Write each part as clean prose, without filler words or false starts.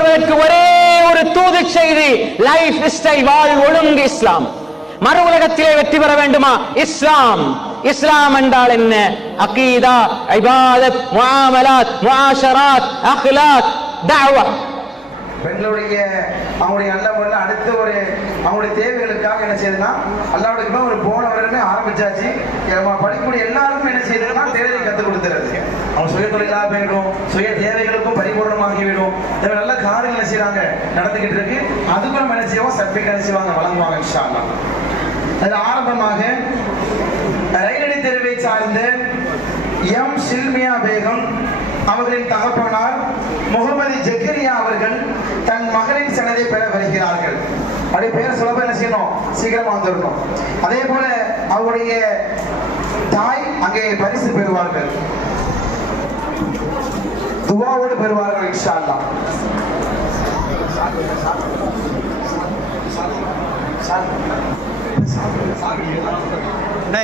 அவர்களுக்கு ஒரே ஒரு தூது செய்தி, லைஃப் ஸ்டைல், வாழ் ஒழுங்கு இஸ்லாம். மறு உலகத்திலே வெற்றி பெற வேண்டுமா? இஸ்லாம். இஸ்லாம் என்றால் என்ன? அகீதா, இபாதத், முஆமலாத், முஆஷராத், அக்லாக், தஅவா. பெண்களுடைய அவங்களுடைய நல்ல முறையில் அடுத்த ஒரு அவங்களுடைய தேவைகளுக்காக என்ன செய்யுதுன்னா அல்லாஹ்வுக்கு ஒரு போன வருடமே ஆரம்பிச்சாச்சு. படிக்கக்கூடிய எல்லாருக்கும் என்ன செய்யுதுன்னா தேவையை கற்றுக் கொடுத்துறது. அவங்க சுய தொழிலாக போயிடும், சுய தேவைகளுக்கும் பரிபூர்ணமாகிவிடும். நல்ல காரியங்கள் என்ன செய்யறாங்க நடந்துகிட்டு இருக்கு. அதுக்கும் நம்ம என்ன செய்வோம், சர்டிஃபிகேட் என்ன செய்வாங்க, வழங்குவாங்க இன்ஷா அல்லாஹ். அது ஆரம்பமாக ரயிலடி தெருவை சார்ந்த எம் சில்மியா பேகம் அவர்களின் தகப்பனார் முகமது ஜக்கரியா அவர்கள் தன் மகளின் சனதை பெற வருகிறார்கள். அப்படியே பேர் சொல்ல என்ன செய்யணும், சீக்கிரமா வந்துடணும். அதே போல அவருடைய தாய் அங்கே பரிசு பெறுவார்கள், துவாவோடு பெறுவார்கள் இன்ஷா அல்லாஹ்.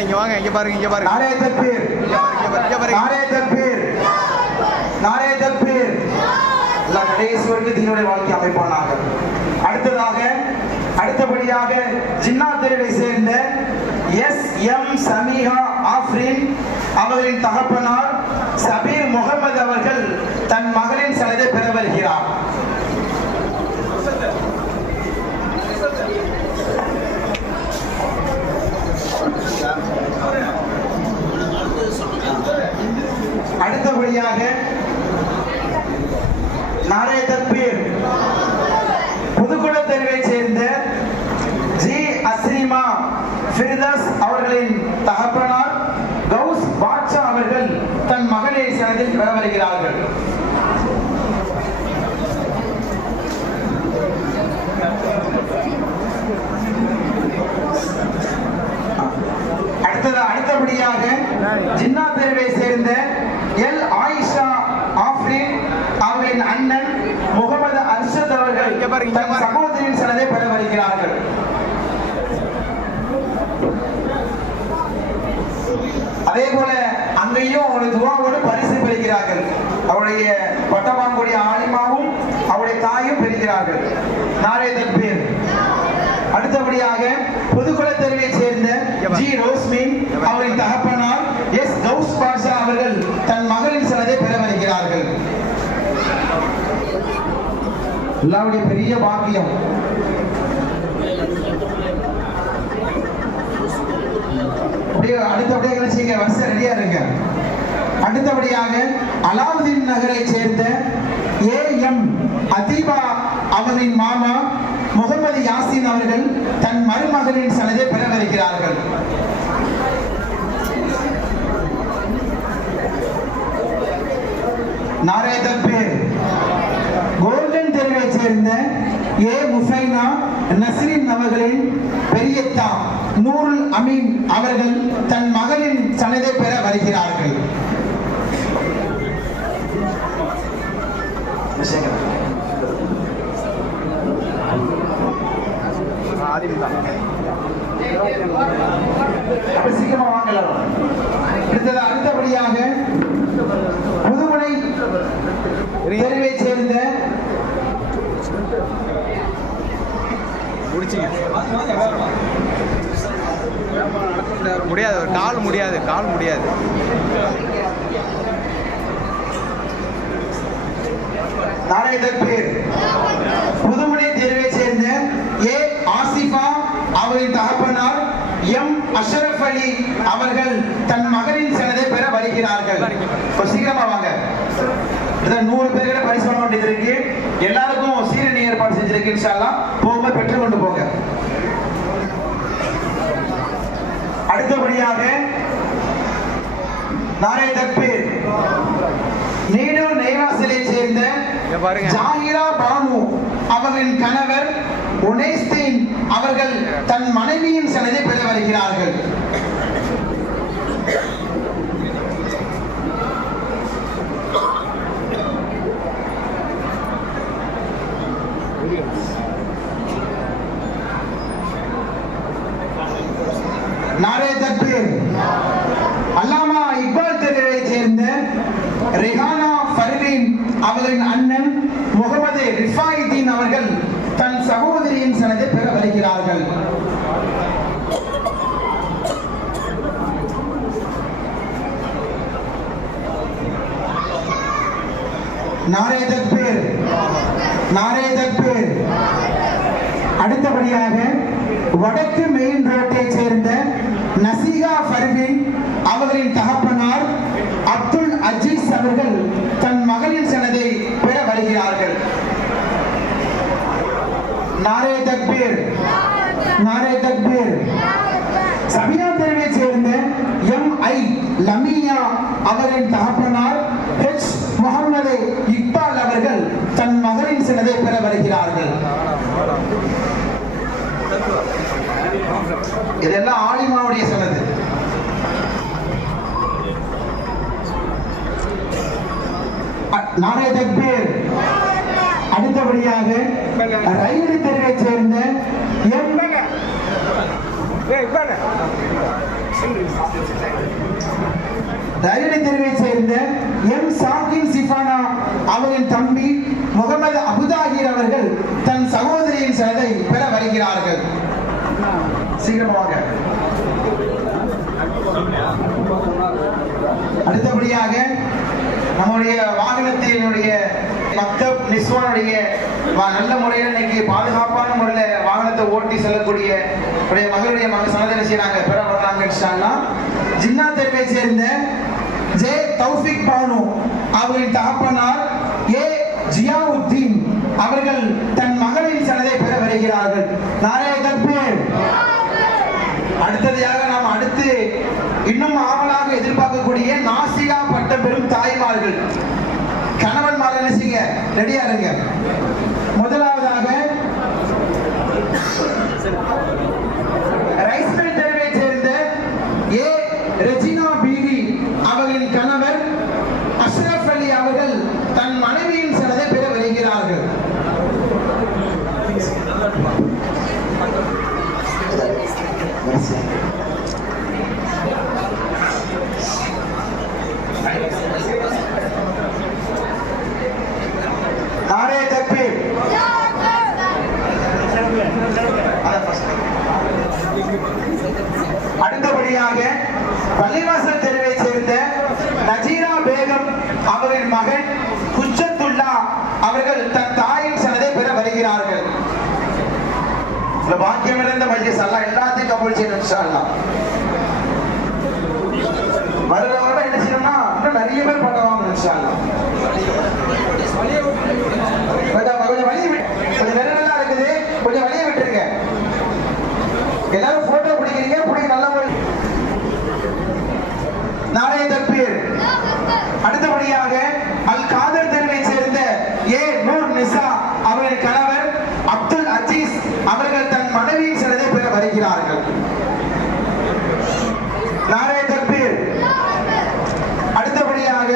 இங்க வாங்க, இங்க பாருங்க, இங்க பாருங்க. நாரே தக்பீர், நாரே தக்பீர், நாரே தக்பீர். அல்லாஹ் கடைசி வரைக்கும் தீனுடைய வாழ்க்கை அமைப்பானாக. அடுத்தபடியாக ஜின்னா தெருவை சேர்ந்த எஸ் எம் சமீஹா ஆஃப்ரின் அவர்களின் தகப்பனார் சபீர் முகமது அவர்கள் தன் மகளின் சனதை பெற வருகிறார். அடுத்தபடியாக நாரே தக்பீர் புதுக்குள தெருவை சேர்ந்த ஜி அஸ்ரிமா ஃபிர்தஸ் அவர்களின் தகப்பனார் கௌஸ் பாட்ஷா அவர்கள் தன் மகளை சனதில் பெற வருகிறார்கள். அடுத்தபடியாக ஜின்னா தெருவை சேர்ந்த எல் ஆயிஷா ஆஃப்ரின் அவர்களின் அண்ணன் முகமது அர்ஷத் அவர்கள் தன் சகோதரின் சனதை பெற வருகிறார்கள். அதே போல அங்கேயும் ஒரு துவாவோடு பரிசு பெறுகிறார்கள். அவருடைய பட்டமாங்குடைய ஆலிமாவும் அவருடைய தாயும் பெறுகிறார்கள். நாரே தக்பீர். அடுத்தபடியாக புதுக்குள தெருவை சேர்ந்த ஜி ரோஸ்மின் அவரின் தகப்பனார் எஸ் கௌஸ் பாஷா அவர்கள் தன் மகளின் சனதை பெற வருகிறார்கள். அல்லாஹ்வுடைய பெரிய பாக்கியம். அடுத்தபடியாக என்ன செய்யுங்க, வரிசை ரெடியா இருங்க. அடுத்தபடியாக அலாவுதீன் நகரை சேர்ந்த ஏ எம் அதீபா அவரின் மாமா முகமது யாசின் அவர்கள் தன் மருமகளின் சனதை பெற வருகிறார்கள். நாரே தக்பீர். கோல்டன் தெருவை சேர்ந்த ஏ முஃபைனா நஸ்ரின் அவர்களின் பெரியத்தா நூருல் அமீன் அவர்கள் தன் மகளின் சனதை பெற வருகிறார்கள். சீக்கிரமா வாங்கலாம். அடுத்தபடியாக புதுமனை தெருவை சேர்ந்த முடியாது, கால் முடியாது, கால் முடியாது. நாரே தக்பீர். புதுமனை தெருவை சேர்ந்த ஏ ஆசிஃபா அவரின் தகப்பனார் எம் அஷ்ரஃப் அலி அவர்கள் தன் மகளின் சனதை பெற வருகிறார்கள். சீக்கிரமா வாங்க. 100 பேர்கிட்ட பரிசு வாங்க வேண்டியது இருக்கு. எல்லாருக்கும் சீரணி ஏற்பாடு செஞ்சிருக்கு. இன்ஷா அல்லாஹ் போகும்போது பெற்று கொண்டு போங்க. அடுத்தபடியாக நாரே தக்பீர். நீடூர் நெய்வாசலை சேர்ந்த ஜாகிரா பானு அவர்களின் கணவர் உனைஸ்தீன் அவர்கள் தன் மனைவியின் சனதை பெற வருகிறார்கள். நாரே தக்பீர். அல்லாமா இக்பால் தெருவை சேர்ந்த ரெஹானா ஃபர்வீன் அவர்களின் அண்ணன் முகமது ரிஃபாயிதீன் அவர்கள் தன் சகோதரியின் சனதை பெற வருகிறார்கள். நாரே தக்பீர், நாரே தக்பீர். அடுத்தபடியாக வடக்கு மெயின் ரோட்டை சேர்ந்த நசீகா பர்வீன் அவர்களின் தகப்பனார் அப்துல் அஜீஸ் அவர்கள் தன் மகளின் சனதை பெற வருகிறார்கள். நாரே தக்பீர், நாரே தக்பீர். சபியா தெருவை சேர்ந்த எம்.ஐ. லமியா அவர்களின் தகப்பனார் ஹெச். முகமது இக்பால் அவர்கள் தன் மகளின் சனதை பெற வருகிறார்கள். இதெல்லாம் ஆலிமாவுடைய சனது. நாரே தக்பீர். அடுத்தபடியாக ரயில் தெருவை சேர்ந்த ரயிலை தெருவை சேர்ந்த எம். சாகின் சிஃபானா அவரின் தம்பி முகமது அபுதாகிர் அவர்கள் தன் சகோதரியின் சனதை பெற வருகிறார்கள். சீக்கிரமாக. அடுத்தபடியாக நம்முடைய வாகனத்தினுடைய மக்தப் நிஸ்வானுடைய நல்ல முறையில் இன்னைக்கு பாதுகாப்பான முறையில் வாகனத்தை ஓட்டி செல்லக்கூடிய மகளுடைய சனதை செய்யறாங்க பெற வர்றாங்க. ஜின்னா தெருவை சேர்ந்த ஜே தௌஃபிக் பானு அவர்களின் தகப்பனார் ஏ. ஜியாவுத்தீன் அவர்கள் தன் மகளின் சனதை பெற வருகிறார்கள். நாரே தக்பீர். அடுத்ததாக நாம் அடுத்து இன்னும் ஆவலாக எதிர்பார்க்கக்கூடிய நாசிகா பட்டம் பெறும் தாய்மார்கள் கணவன்மார்கள் என்ன செய்யுங்க, ரெடியா இருங்க. முதலாவதாக ரைஸ்மில் தெருவை சேர்ந்த ஏ. ரெஜினா பீவி அவர்களின் கணவர் அஷ்ரப் அலி அவர்கள் தன் மனைவியின் சனதை பெற வருகிறார்கள். நாரே தக்பீர். அடுத்தபடியாக பள்ளிவாசல் தெருவை சேர்ந்த நஜீரா பேகம் அவரின் மகன் குஜத்துல்லா அவர்கள் தன் தாயின் சனதை பெற வருகிறார்கள். பாக்கியம் இழந்த மஜ்லிஸ் அல்லாஹ் எல்லாத்தையும் கபூல் செய்யணும் இன்ஷா அல்லாஹ். வருகிறவங்க என்ன செய்யணும்னா இன்னும் நிறைய பேர் பண்ணுவாங்க இன்ஷா அல்லாஹ். கொஞ்சம் வழியை விட்டு, கொஞ்சம் நெருடலா இருக்குது, கொஞ்சம் வழியை விட்டுருங்க. எல்லாரும் போட்டோ பிடிக்கிறீங்க, பிடிக்க நல்ல முறை. நாரே தக்பீர். அடுத்தபடியாக அல் காதர் தெருவை சேர்ந்த ஏ. நூர் நிசா அவரின் கணவர் அப்துல் அஜீஸ் அவர்கள் தன் மனைவியின் சனதை பெற வருகிறார்கள். நாரே தக்பீர். அடுத்தபடியாக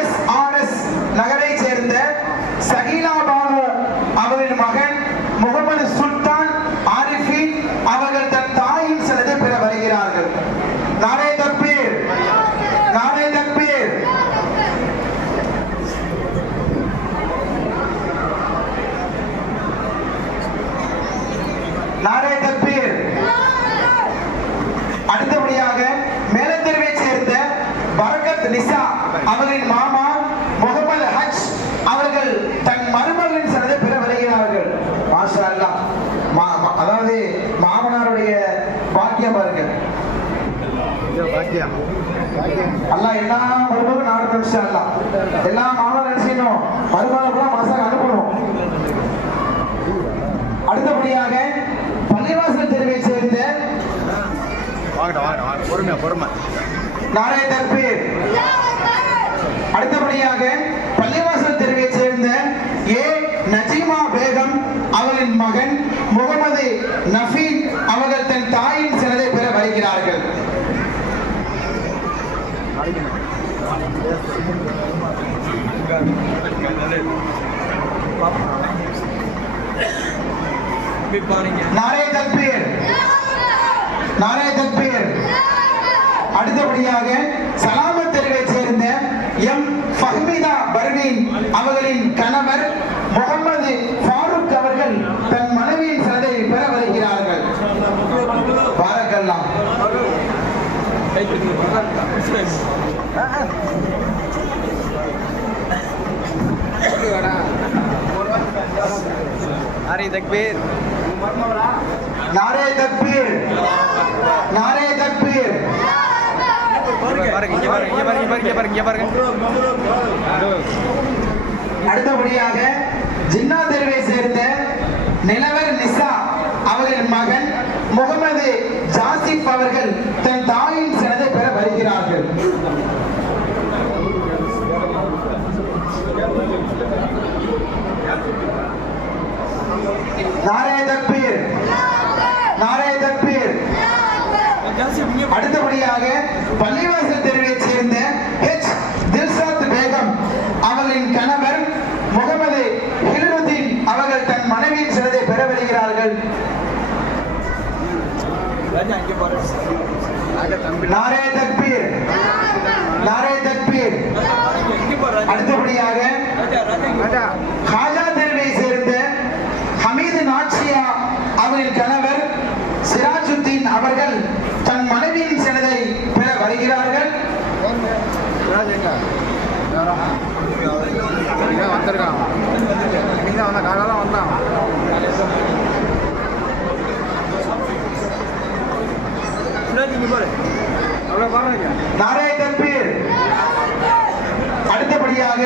எஸ்.ஆர்.எஸ். நகரை சேர்ந்த சஹீலா பானு அவரின் மகன் முகமது சுல்தான் ஆரிஃபின் அவர்கள் தன் தாயின் சனதை பெற வருகிறார்கள். நாரே தக்பீர், நாரே தக்பீர். நாரே தக்பீர். அடுத்தபடியாக மேலத்தெருவை சேர்ந்த பரக்கத் நிசா அவர்களின் மாமா முகமது ஹஜ் அவர்கள் தன் மருமகளின் சனதை பெற வருகிறார்கள். மாஷா அல்லாஹ். அதாவது மாமனாருடைய பாக்கியம் பாருங்க. அல்லாஹ் எல்லா மருமகளும் நாடு இன்ஷா அல்லாஹ். எல்லா மாமனாரும் செய்யணும், மருமகளும் மாசாக அனுப்பணும். அடுத்தபடியாக பள்ளிவாசல் தெருவை சேர்ந்த நாரே தக்பீர். அடுத்தபடியாக பள்ளிவாசல் தெருவை சேர்ந்த ஏ. நஜீமா பேகம் அவரின் மகன் முகமது நஃபீன் அவர்கள் தன் தாயின் சனதை பெற வருகிறார்கள். நாரே தக்பீர், நாரே தக்பீர். அடுத்தபடியாக சலாமத் தெருவை சேர்ந்த எம். ஃபஹ்மிதா பர்வீன் அவர்களின் கணவர் முகமது नारे तकबीर नारे तकबीर नारे तकबीर அடுத்தபடியாக ஜின்னா தெருவை சேர்ந்த நிலவர் நிசா அவர்களின் மகன் முகமது ஜாசிப் அவர்கள் தன் தாயின் சனதை பெற வருகிறார்கள். நாரே தக்பீர் நாரே தக்பீர். அடுத்தபடியாக பள்ளிவாசல் தெருவை சேர்ந்த ஹெச் தில்சாத் பேகம் அவர்களின் கணவர் முகமது ஹிலுருதீன் அவர்கள் தன் மனைவியின் சனதை பெற வருகிறார்கள். நாரே தக்பீர் நாரே தக்பீர். அடுத்தபடியாக ஹாஜா தெருவை சேர்ந்த ஹமீது நாச்சியா அவரின் கணவர் சிராஜுத்தீன் அவர்கள் தன் மனைவியின் சனதை பெற வருகிறார்கள். நாரே தக்பீர். அடுத்தபடியாக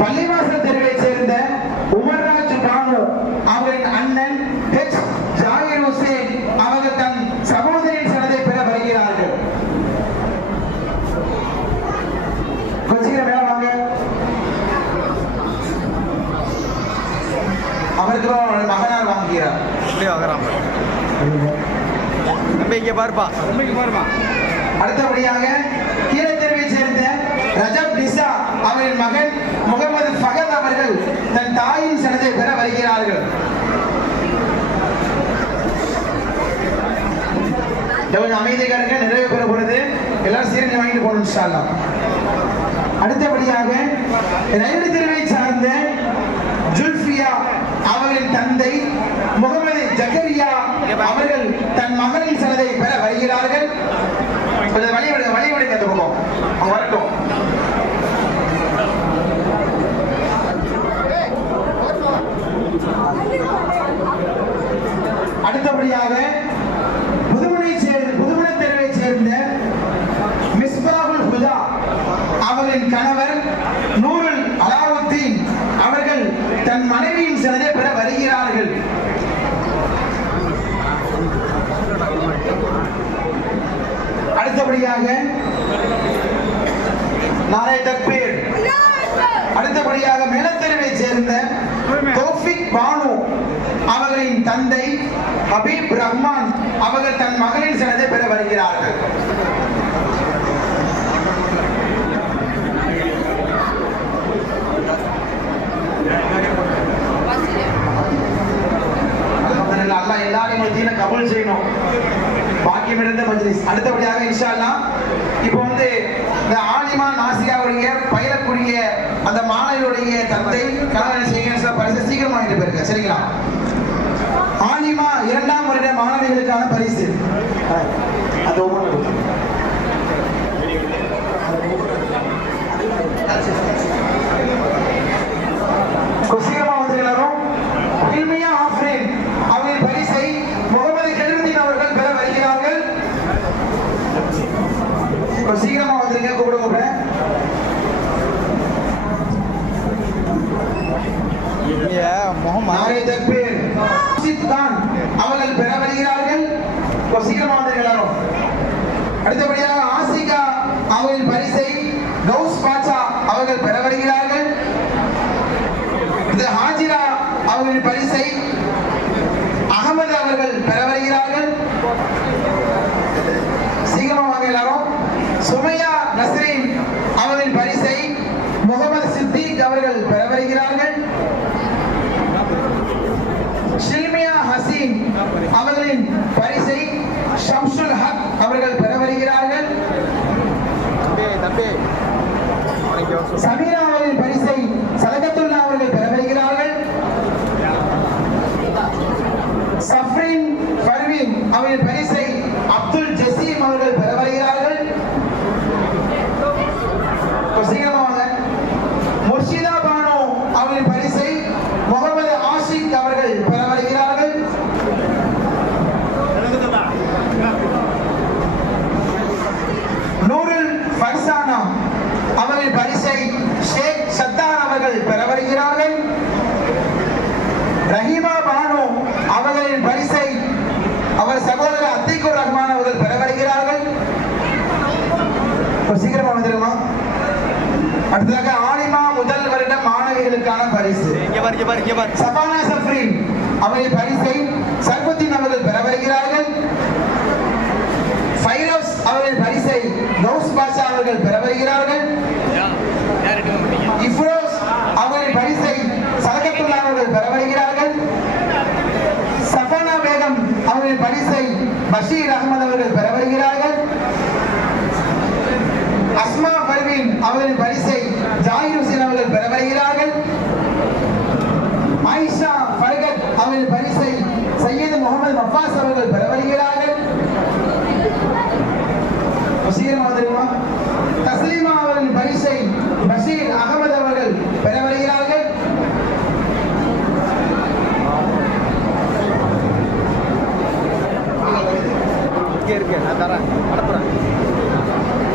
பள்ளிவாசல் தெருவை சேர்ந்த உமர்ராஜ் பானு அவரின் அண்ணன் ஹெச் ஜாகிர் ஹுசேன் அவர்கள் தன் சகோதரின் சனதை பெற வருகிறார்கள். கொஞ்சம் மேல வாங்க. அவருக்கு மகனார் வாங்குகிறார். அடுத்தபடியாக கீழே தெருவை சேர்ந்த ரஜப் நிசா அவரின் மகன் முகமது ஃபகத் அவர்கள் தன் தாயின் சனதை பெற வருகிறார்கள். கொஞ்சம் அமைதியாக நிறைவு பெற பொழுது எல்லாரும் சீரனை வாங்கிட்டு போகணும் இன்ஷா அல்லாஹ். அடுத்தபடியாக ரயில் தெருவை சார்ந்த ஜுல்ஃபியா அவர்களின் தந்தை முகமது ஜக்கரியா அவர்கள் தன் மகனின் சனதை பெற வருகிறார்கள். கொஞ்சம் வழிவிடுங்க அந்த பக்கம் அவங்க வரட்டும். அடுத்தபடியாக புதுமனை தெருவை சேர்ந்த மிஸ்பாகுல் ஹுதா அவர்களின் கணவர் நூருல் அலாவுத்தீன் அவர்கள் தன் மனைவியின் சனதை பெற வருகிறார்கள். அடுத்தபடியாக நாரே தக்பீர். அடுத்தபடியாக மேலத்தெருவை சேர்ந்த தௌஃபிக் பானு அவர்களின் தந்தை ஹபீப் ரஹ்மான் அவர்கள் தன் மகளின் சனதை பெற வருகிறார்கள். அல்லாஹ் எல்லாரையும் தீன கபூல் செய்யணும். பாக்கியம் இருந்த மஜ்லிஸ். அடுத்தபடியாக இன்ஷா அல்லாஹ் இப்போ இந்த ஆலிமா நாசியாவுடைய பயிலக்கூடிய அந்த மாணவியுடைய தந்தை கணவன் செய்கிற பரிசு சீக்கிரம் வாங்கிட்டு போயிருக்க. சரிங்களா? ஆலிமா 2ஆம் வருட மாணவிகளுக்கான பரிசு அது சீக்கிரமா வந்து எல்லாரும் இல்மியா ஆஃப்ரீன் அவரின் பரிசை முகமது ஹிலுருதீன் அவர்கள் பெற வருகிறார்கள். சீக்கிரமா வந்துருங்க. கூப்பிட நாரே தக்பீர் அவர்கள் பெற வருகிறார்கள். சீக்கிரமா வந்துருங்க எல்லாரும். அடுத்தபடியாக ஆசிகா அவர்களின் பரிசை கௌஸ் பாட்சா அவர்கள் பெற வருகிறார்கள். ஹாஜிரா அவர்களின் பரிசை அகமது அவர்கள் பெற வருகிறார்கள். சீக்கிரமாக எல்லாரும். சுமையா நஸ்ரீன் அவர்களின் பரிசை முகமது சித்திக் அவர்கள் பெற வருகிறார்கள். ஷில்மியா ஹசீன் அவர்களின் பரிசை ஷம்சுல் ஹக் அவர்கள் பெற வருகிறார்கள். சமீரா அவர்களின் பரிசை சலகத்துல்லா அவர்கள் பெற வருகிறார்கள். சஃப்ரின் பர்வீன் அவர்களின் பரிசை அப்துல் ஜசீம் அவர்கள் பெற வருகிறார்கள். அடுத்ததாக ஆலிமா முதல் வருட மாணவிகளுக்கான பரிசு. சபானா சஃப்ரின் அவர்கள் பரிசை சர்புத்தீன் அவர்கள் பெற வருகிறார்கள். ஃபைரோஸ் அவர்கள் பரிசை கௌஸ் பாஷா அவர்கள் பெற வருகிறார்கள். இஃப்ரோஸ் அவர்கள் பரிசை சரகத்துல்லா அவர்கள் பெற வருகிறார்கள். சஃபானா பேகம் அவர்கள் பரிசை பஷீர் அகமது அவர்கள் பெற வருகிறார்கள். அஸ்மா பர்வீன் அவர்கள் பரிசை ஜாகிர் ஹுசைன் அவர்கள் பெற வருகிறார்கள். ஆயிஷா ஃபர்கத் அவர்கள் பரிசை சையது முகமது மஃபாஸ் அவர்கள் பெற வருகிறார்கள். தஸ்லீமா அவர்கள் பரிசை பஷீர் அகமது அவர்கள் பெற வருகிறார்கள்.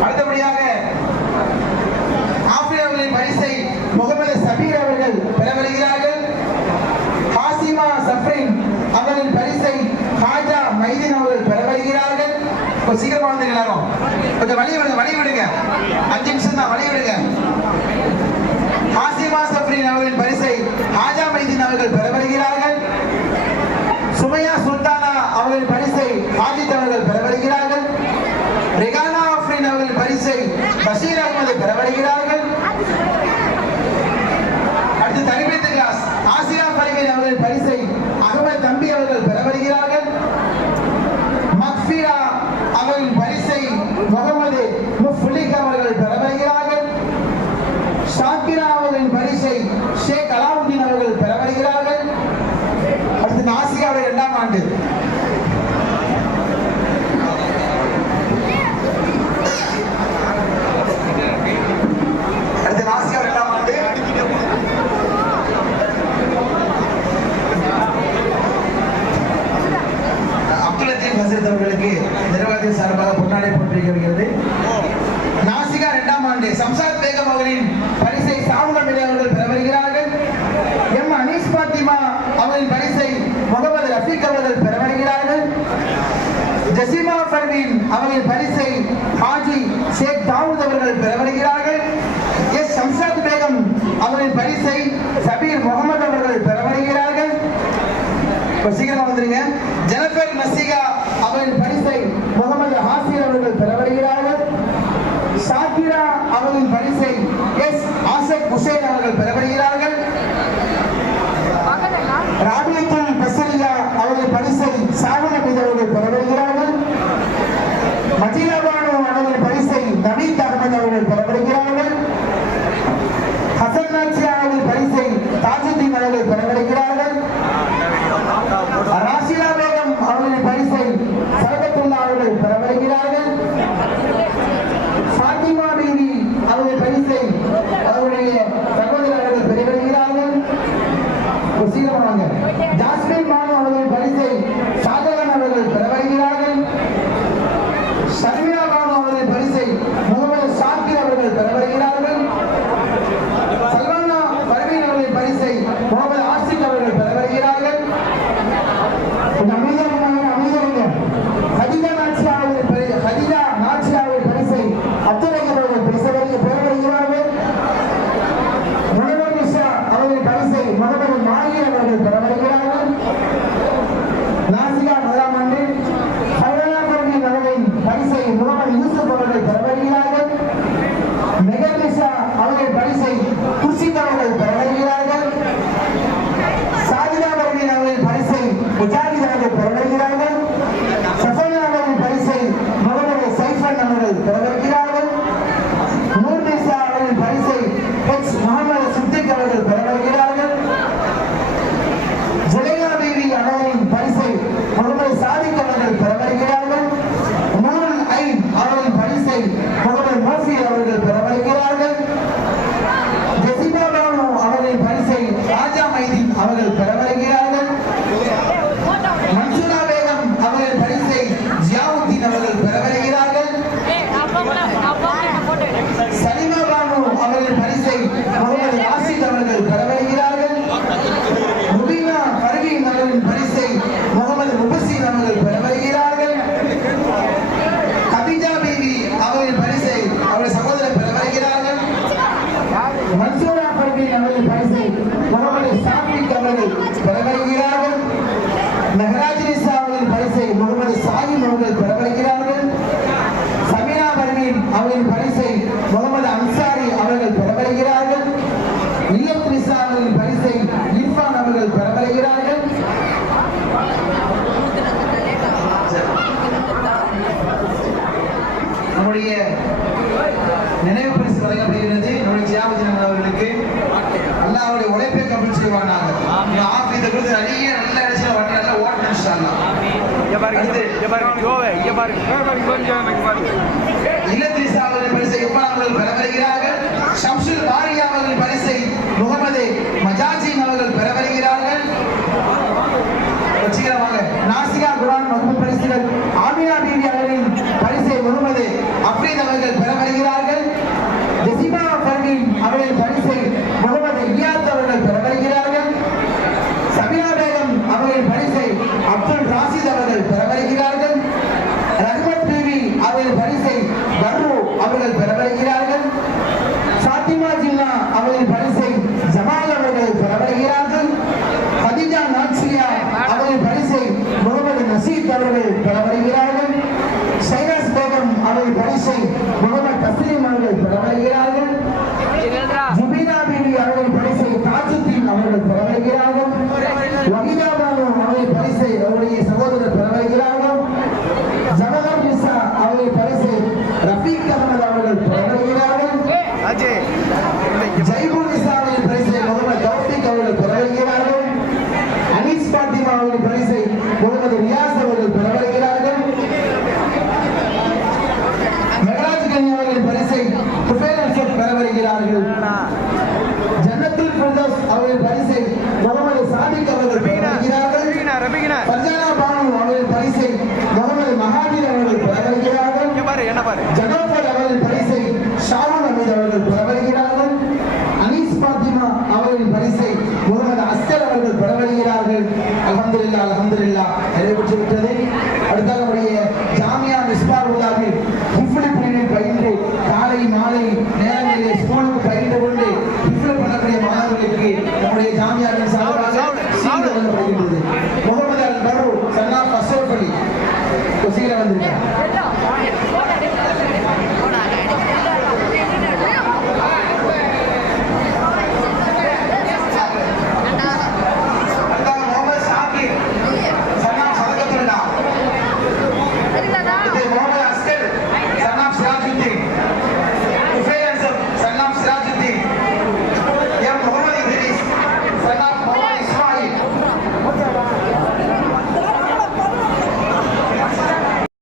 அடுத்தபடியாக ஆஃபியா அவர்களின் பரிசை முகமது சபீர் அவர்கள் பெற வருகிறார்கள். ஹாசிமா சஃப்ரின் அவர்களின் பரிசை ஹாஜா மைதீன் அவர்கள் பெற வருகிறார்கள். கொஞ்சம் சீக்கிரமா வந்து எல்லாரும் கொஞ்சம் வழி விடுங்க 5 நிமிஷம் தான் வழி விடுங்க. ஹாசிமா சஃப்ரின் அவர்களின் பரிசை ஹாஜா மைதீன் அவர்கள் பெற வருகிறார்கள். சுமையா சுல்தானா அவர்களின் பரிசை ஹாஜித் அவர்கள் பெற வருகிறார்கள். ரிகானா ஆஃப்ரின் அவர்களின் பரிசை பஷீர் அகமது பெற வருகிறார்கள். அடுத்து தனிமைத்து கிளாஸ் ஆசியா பரிவின் அவர்களின் பரிசை அகமது தம்பி அவர்கள் பெற வருகிறார்கள். மக்ஃபிரா அவர்களின் பரிசை முகமது முஃப்லிக் அவர்கள் பெற வருகிறார்கள். ஷாக்கிரா அவர்களின் பரிசை ஷேக் அலாவுதீன் அவர்கள் பெற வருகிறார்கள். அடுத்து நாசிகாவுடைய 2ஆம் ஆண்டு அப்துல் லத்தீப் ஹசரத் அவர்களுக்கு நிர்வாகத்தின் சார்பாக பொன்னாடை போட்டிருக்கிறது. நாசிகா 2ஆம் ஆண்டு சம்சாத் பேகம் அவர்களின் பரிசை சாவுல் அமீர் அவர்கள் பெற வருகிறார்கள். எம் அனீஸ் பாத்திமா அவர்களின் பரிசை முகமது ரஃபீக் அவர்கள் பெற வருகிறார்கள். ஜசீமா பர்வீன் அவர்களின் பரிசை ஹாஜி ஷேக் தாவூத் அவர்கள் பெற வருகிறார்கள். எஸ் சம்சாத் பேகம் அவர்களின் பரிசை சபீர் முகமது அவர்கள் பெற வருகிறார்கள். சீக்கிரமா வந்துருங்க. ஜெனஃபர் நசிகா அவர்களின் பரிசை முகமது ஹாசிர் அவர்கள் பெற வருகிறார்கள். ஷாக்கிரா அவர்களின் பரிசை எஸ் ஆசக் ஹுசைன் அவர்கள் பெற வருகிறார்கள். ராபியத்துல் பஸ்ரியா அவர்களின் பரிசை சாவன் அமீத் அவர்கள் பெற வருகிறார்கள். மஜீலா பானு அவர்களின் பரிசை நவீத் அகமது அவர்கள் பெற வருகிறார்கள். ஹசன் நாச்சியா அவர்களின் பரிசை தாஜுதீன் அவர்கள் பெற வருகிறார்கள். ராஷிதா பேகம் அவர்களின் பரிசை சரகத்துல்லா அவர்கள் பெற வருகிறார்கள். ஃபாத்திமா பீவி அவர்களின் பரிசை அவருடைய சகோதரர் அவர்கள் பெற வருகிறார்கள். சீக்கிரமாக ஜாஸ்மின் பானு அவர்களின் பரிசை ஷாஜகான் அவர்கள் பெற வருகிறார்கள். ஷர்மியா பானு அவர்களின் பரிசை முகமது ஷாக்கிர் அவர்கள் பெற வருகிறார்கள். சல்மானா பர்வீன் அவர்களின் பரிசை முகமது ஆசிக் அவர்கள் பெற வருகிறார்கள். ஹதீஜா நாச்சியா அவர்களின் பரிசை அப்துல் ரஹீம் அவர்கள் பெற வருகிறார்கள். முகமது நிஷா அவர்களின் பரிசை முகமது மாஹிர் அவர்கள் பெற வருகிறார்கள். நாசிகா 1ஆம் ஆண்டு ஃபைரா பர்வீன் அவர்களின் பரிசை முகமது யூசுப் அவர்கள் பெற வருகிறார்கள். மெகர் நிஷா அவர்களின் பரிசை குர்ஷித் அவர்கள் பெற வருகிறார்கள். சாஜிதா பர்வீன் அவர்களின் பரிசை முஜாஹித் அவர்கள் பெற வருகிறார்கள். சஃபனா அவர்களின் பரிசை முகமது சைஃபன் அவர்கள் பெற வருகிறார்கள். நூர் நிஷா அவர்களின் பரிசை எக்ஸ் முகமது சித்திக் அவர்கள் பெற வருகிறார்கள். ஜுலையா பீவி அவர்களின் பரிசை முகமது சாதிக் அவர்கள் பெற வருகிறார்கள். நூருல் ஐன் அவர்களின் பரிசை முகமது மோஃபி அவர்கள் பெற வருகிறார்கள். ஜசீமா பானு அவர்களின் பரிசை ராஜா மைதீன் அவர்கள் பெற வருகிறார்கள். மன்சூரா பேகம் அவர்களின் பரிசை ஜியாவுத்தீன் அவர்கள் பெற வருகிறார்கள். சலிமா பானு அவர்களின் பரிசை முகமது ராசித் அவர்கள் பெற வருகிறார்கள். முபீனா பர்வீன் அவர்களின் பரிசை முகமது முபஸீர் அவர்கள் பெற வருகிறார்கள். கதீஜா பீவி அவர்களின் பரிசை அவருடைய சகோதரர் பெற வருகிறார்கள். வருகிறார்கள். நம்முடைய நினைவு பரிசு வழங்கப்படுகிறது. நம்முடைய ஜியாபுதீன் அவர்களுக்கு அல்லாஹ்வுடைய உழைப்பை கபூல் செய்வானாக. ஆஃபீஸை குறித்து நிறைய நல்ல இடத்துல வண்டி நல்லா ஓட்டணும் இன்ஷா அல்லாஹ். இல்லத்ரிசா அவர்கள் பரிசை இக்பால் அவர்கள் பெற வருகிறார்கள். ஷம்சுல் பாரியா அவர்கள் பரிசை முகமது மஜாஜின் அவர்கள் பெற வருகிறார்கள். வச்சுக்கிறவாங்க. நாசிகா குர்ஆன் வகுப்பு பரிசுகள் ஆமினா பீவி அவர்களின் பரிசை முகமது அஃப்ரீத் அவர்கள் பெற வருகிறார்கள். ஜெசிமா ஃபர்மீன் அவர்களின் பரிசை முகமது இலியாஸ் அவர்கள் பெற வருகிறார்கள். சபியா பேகம் அவர்களின் பரிசை அப்துல் ராசித் அவர்கள் பெற வருகிறார்கள். ரஹ்மத் பீவி அவர்களின் பரிசை பர்ரு அவர்கள் பெற வருகிறார்கள். ஃபாத்திமா ஜின்னா அவர்களின் பரிசை ஜமால் அவர்கள் பெற வருகிறார்கள். ஹதீஜா நாக்சியா அவர்களின் பரிசை முகமது நசீத் அவர்கள் பெற வருகிறார்கள். ஷைனாஸ் பேகம் அவர்களின் பரிசை முகமது தஸ்லீம் அவர்கள் பெற வருகிறார்கள். ஜுபீனா பீவி அவர்களின் பரிசை தாஜுத்தீன் அவர்கள் பெற வருகிறார்கள். வஹீதா பானு அவர்களின் பரிசை அவருடைய சகோதரர் பெற வருகிறார்கள். ஜவஹர் நிசா அவர்களின் பரிசை ரஃபீக் அஹமது அவர்கள் பெற வருகிறார்கள். ஜைபுல் நிசா அவர்களின் பரிசை முகமது தௌஃபீக் அவர்கள் பெற வருகிறார்கள். அனீஸ் பாத்திமா அவர்களின் பரிசை முகமது ரியாஸ் அவர்கள் பெற வருகிறார்கள். மெகராஜ் கனி அவர்களின் பரிசை குஃபைல் அஸ்ஸத் பெற வருகிறார்கள். ஜன்னத்துல் ஃபிர்தௌஸ் அவர்களின் பரிசை முகமது சாதிக் அவர்கள் பெற வருகிறார்கள். ஃபர்ஜானா பானு அவர்களின் பரிசை முகமது மஹாதீர் அவர்கள் பெற வருகிறார்கள். ஜனோபர் அவர்களின் பரிசை ஷாவுல் அமீத் அவர்கள் பெற வருகிறார்கள். அனீஸ் பாத்திமா அவர்களின் பரிசை முகமது அஸ்கர் அவர்கள் பெற வருகிறார்கள். அல்ஹம்துலில்லாஹ் அல்ஹம்துலில்லாஹ் நிறைவேற்றி விட்டது.